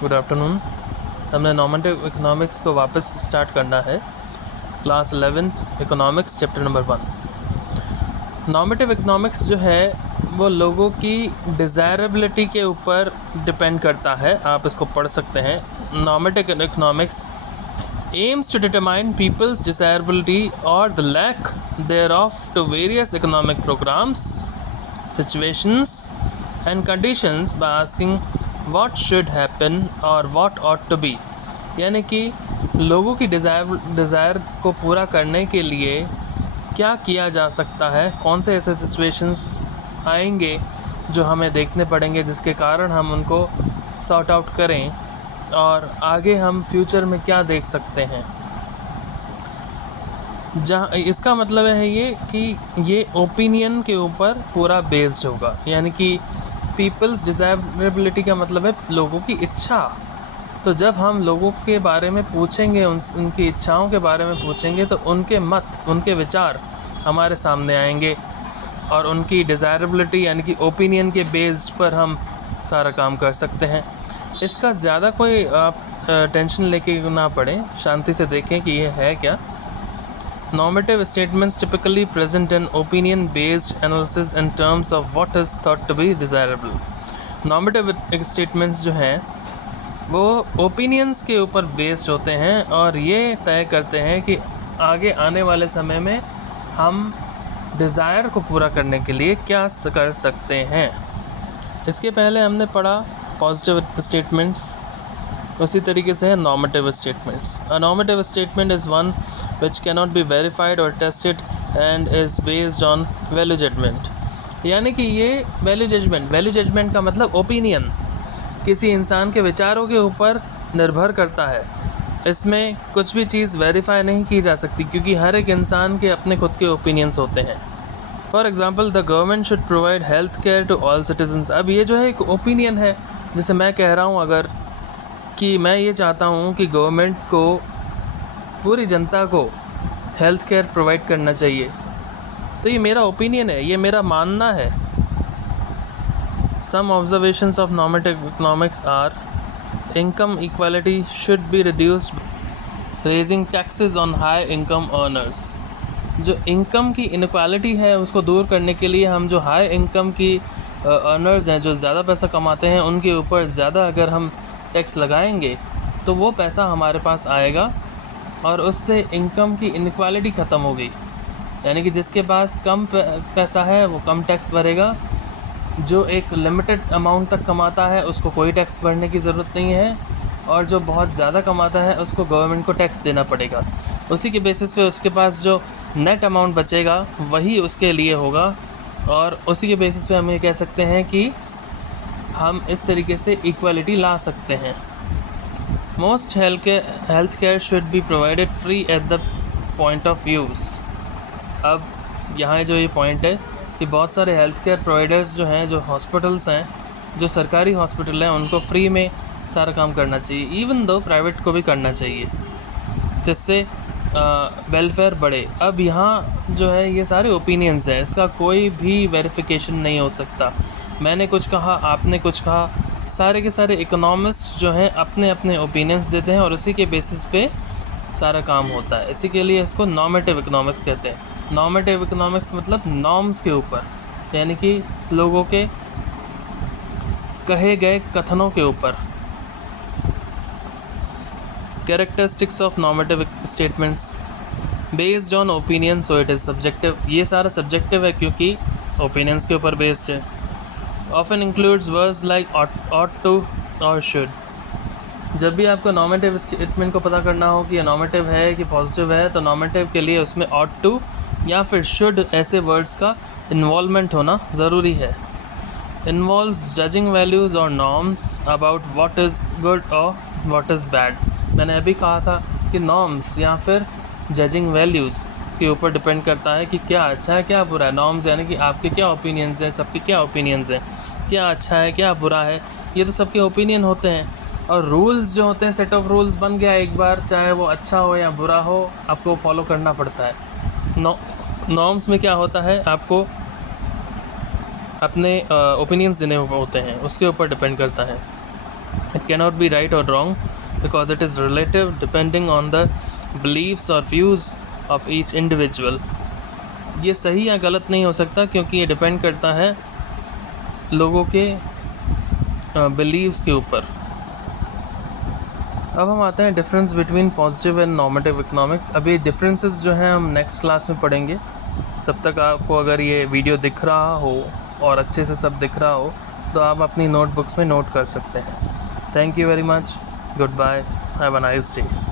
Good afternoon. हमने normative economics को वापस स्टार्ट करना है। Class 11th economics chapter number 1। Normative economics जो है वो लोगों की डिज़ायरेबिलिटी के ऊपर डिपेंड करता है। आप इसको पढ़ सकते हैं। Normative economics aims to determine people's desirability or the lack thereof to various economic programs, situations and conditions by asking what should happen or what ought to be। यानी कि लोगों की डिज़ायर को पूरा करने के लिए क्या किया जा सकता है, कौन से ऐसे सिचुएशंस आएंगे जो हमें देखने पड़ेंगे जिसके कारण हम उनको सॉर्ट आउट करें और आगे हम फ्यूचर में क्या देख सकते हैं। जहाँ इसका मतलब है ये कि ये ओपिनियन के ऊपर पूरा बेस्ड होगा। यानी कि पीपल्स डिज़ायरेबिलिटी का मतलब है लोगों की इच्छा। तो जब हम लोगों के बारे में पूछेंगे, उनकी इच्छाओं के बारे में पूछेंगे तो उनके मत, उनके विचार हमारे सामने आएंगे और उनकी डिज़ायरेबिलिटी यानी कि ओपिनियन के बेस्ड पर हम सारा काम कर सकते हैं। इसका ज़्यादा कोई आप टेंशन लेके ना पड़े, शांति से देखें कि ये है क्या। Normative statements typically present an opinion based analysis in terms of what is thought to be desirable. Normative statements जो हैं वो ओपिनियंस के ऊपर बेस्ड होते हैं और ये तय करते हैं कि आगे आने वाले समय में हम डिज़ायर को पूरा करने के लिए क्या कर सकते हैं। इसके पहले हमने पढ़ा पॉजिटिव स्टेटमेंट्स, उसी तरीके से है normative statements. A normative statement is one which cannot be verified और tested and is based on value judgement. यानी कि ये वैल्यू जजमेंट का मतलब ओपिनियन किसी इंसान के विचारों के ऊपर निर्भर करता है। इसमें कुछ भी चीज़ वेरीफाई नहीं की जा सकती क्योंकि हर एक इंसान के अपने खुद के ओपिनियंस होते हैं। For example, the government should provide health care to all citizens. अब ये जो है एक ओपिनियन है। जैसे मैं कह रहा हूँ अगर कि मैं ये चाहता हूँ कि गवर्नमेंट को पूरी जनता को हेल्थ केयर प्रोवाइड करना चाहिए, तो ये मेरा ओपिनियन है, ये मेरा मानना है। Some observations of normative economics are income equality should be reduced, raising taxes on high income earners. जो इनकम की इनक्वालिटी है उसको दूर करने के लिए हम जो हाई इनकम की अर्नर्स हैं, जो ज़्यादा पैसा कमाते हैं, उनके ऊपर ज़्यादा अगर हम टैक्स लगाएंगे तो वो पैसा हमारे पास आएगा और उससे इनकम की इनक्वालिटी ख़त्म होगी। यानी कि जिसके पास कम पैसा है वो कम टैक्स भरेगा, जो एक लिमिटेड अमाउंट तक कमाता है उसको कोई टैक्स भरने की ज़रूरत नहीं है, और जो बहुत ज़्यादा कमाता है उसको गवर्नमेंट को टैक्स देना पड़ेगा। उसी के बेसिस पे उसके पास जो नेट अमाउंट बचेगा वही उसके लिए होगा, और उसी के बेसिस पे हम ये कह सकते हैं कि हम इस तरीके से इक्वालिटी ला सकते हैं। Most health care should be provided free at the point of use. अब यहाँ जो ये पॉइंट है कि बहुत सारे हेल्थ केयर प्रोवाइडर्स जो हैं, जो हॉस्पिटल्स हैं, जो सरकारी हॉस्पिटल हैं, उनको फ्री में सारा काम करना चाहिए। इवन दो प्राइवेट को भी करना चाहिए जिससे वेलफेयर बढ़े। अब यहाँ जो है ये सारे ओपिनियंस हैं, इसका कोई भी वेरिफिकेशन नहीं हो सकता। मैंने कुछ कहा, आपने कुछ कहा, सारे के सारे इकोनॉमिस्ट जो हैं अपने अपने ओपिनियंस देते हैं और उसी के बेसिस पे सारा काम होता है। इसी के लिए इसको नॉर्मेटिव इकोनॉमिक्स कहते हैं। नॉर्मेटिव इकोनॉमिक्स मतलब नॉर्म्स के ऊपर, यानी कि लोगों के कहे गए कथनों के ऊपर। Characteristics of normative statements based on opinion, so it is subjective. ये सारा सब्जेक्टिव है क्योंकि ओपिनियंस के ऊपर बेस्ड है। Often includes words like ought to और should। जब भी आपको नॉर्मेटिव स्टेटमेंट को पता करना हो कि ये नॉर्मेटिव है कि पॉजिटिव है, तो नॉर्मेटिव के लिए उसमें ought to या फिर should ऐसे वर्ड्स का इन्वॉल्वमेंट होना ज़रूरी है। इन्वॉल्व्स जजिंग वैल्यूज़ और norms about what is good और व्हाट इज़ बैड। मैंने अभी कहा था कि नॉर्म्स या फिर जजिंग वैल्यूज़ के ऊपर डिपेंड करता है कि क्या अच्छा है क्या बुरा है। नॉर्म्स यानी कि आपके क्या ओपिनियंस हैं, सबके क्या ओपिनियंस हैं, क्या अच्छा है क्या बुरा है, ये तो सबके ओपिनियन होते हैं। और रूल्स जो होते हैं, सेट ऑफ रूल्स बन गया एक बार, चाहे वो अच्छा हो या बुरा हो, आपको फॉलो करना पड़ता है। नॉर्म्स में क्या होता है, आपको अपने ओपिनियंस देने होते हैं, उसके ऊपर डिपेंड करता है। It cannot be right or wrong because it is relative depending on the beliefs or views of each individual. ये सही या गलत नहीं हो सकता क्योंकि ये डिपेंड करता है लोगों के बिलीव्स के ऊपर. अब हम आते हैं difference between positive and normative economics. अभी डिफरेंसेस जो हैं हम नेक्स्ट क्लास में पढ़ेंगे. तब तक आपको अगर ये वीडियो दिख रहा हो और अच्छे से सब दिख रहा हो तो आप अपनी नोटबुक्स में नोट कर सकते हैं. Thank you very much. Goodbye. Have a nice day.